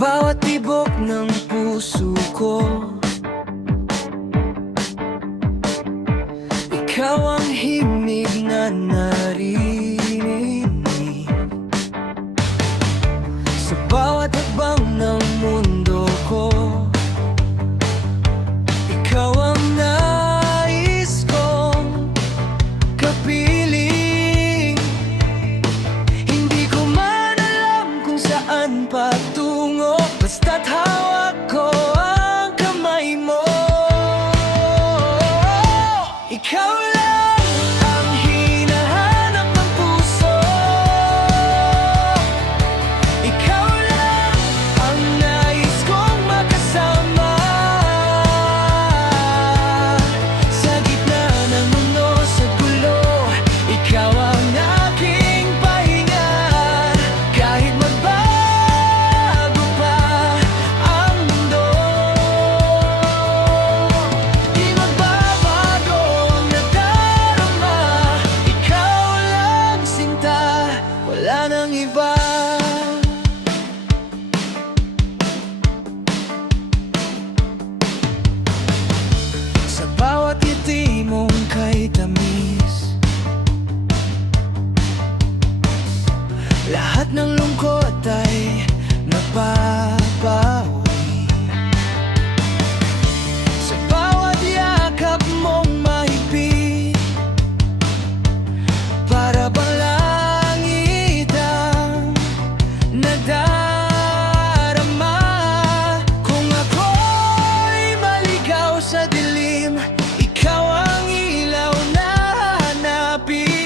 bawat tibok ng puso ko, ikaw ang himig na naririnig. Sa bawat hakbang ng mundo ko, ikaw ang nais kong kapiling. Hindi ko man alam kung saan patungo, basta't hawak ko ang kamay mo. Ikaw lang ang hinahanap ng puso, ikaw lang ang nais kong makasama. Sa gitna ng mundo sa gulo, ikaw ang aking pahinga. Kahit magbago pa ang mundo, di magbabago ang nadarama. Ikaw lang sinta, wala nang iba. Sa bawat ngiti mong kay tamis, lahat ng lungkot ay napapawi. Sa bawat yakap mong mahigpit, para bang langit ang nadarama. Kung ako'y maligaw sa dilim, ikaw ang ilaw na hanapin.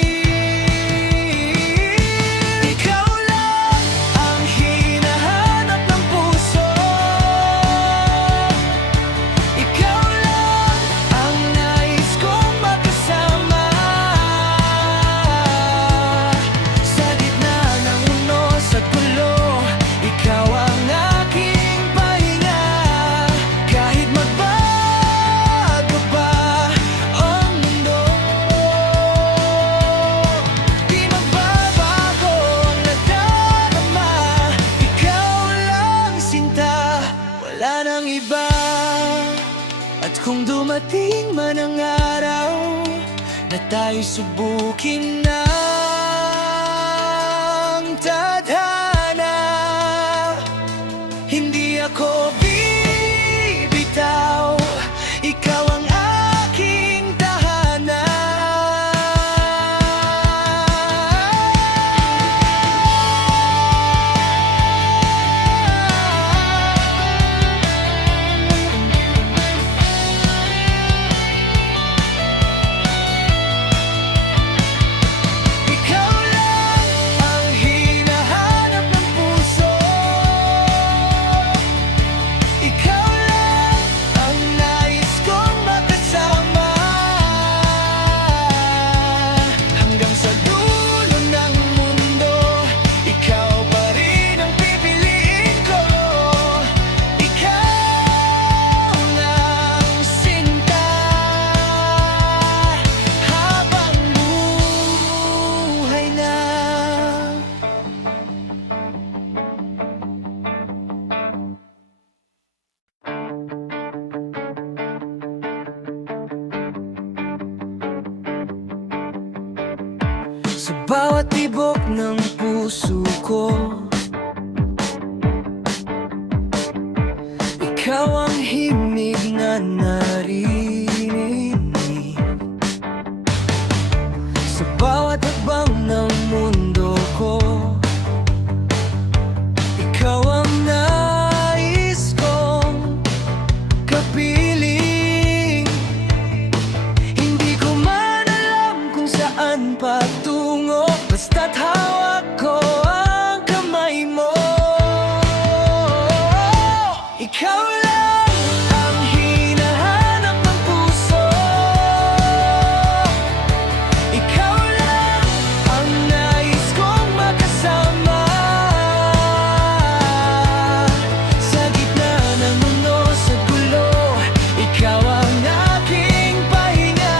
Ikaw lang ang hinahanap ng puso, ikaw lang ang nais kong makasama. Sa gitna ng unos at gulo, ikaw ang aking pahinga. Kahit magbago pa ang mundo, di magbabago ang nadarama. Ikaw lang sinta, wala nang iba. At kung dumating man ang araw na tayo subukin ng tadhana, hindi ako bibitaw. Ikaw ang aking tahanan. Ikaw lang ang hinahanap ng puso, ikaw lang ang nais kong makasama. Hanggang sa dulo ng mundo, ikaw pa rin ang pipiliin ko. Ikaw lang sinta, habang buhay na. Sa bawat tibok ng puso ko, ikaw ang himig na naririnig. Sa bawat hakbang ng mundo ko, ikaw ang nais kong kapiling. Hindi ko man alam kung saan patungo, basta't hawak ko ang kamay mo. Ikaw lang ang hinahanap ng puso, ikaw lang ang nais kong makasama. Sa gitna ng unos at gulo, ikaw ang aking pahinga.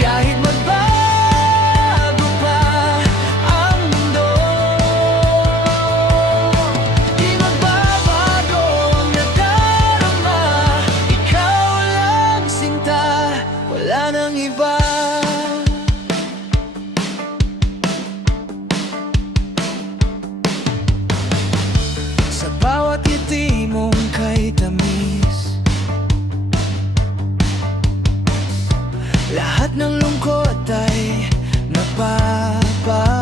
Kahit magbago ng iba. Sa bawat ngiti mong kay tamis, lahat ng lungkot ay napapagod.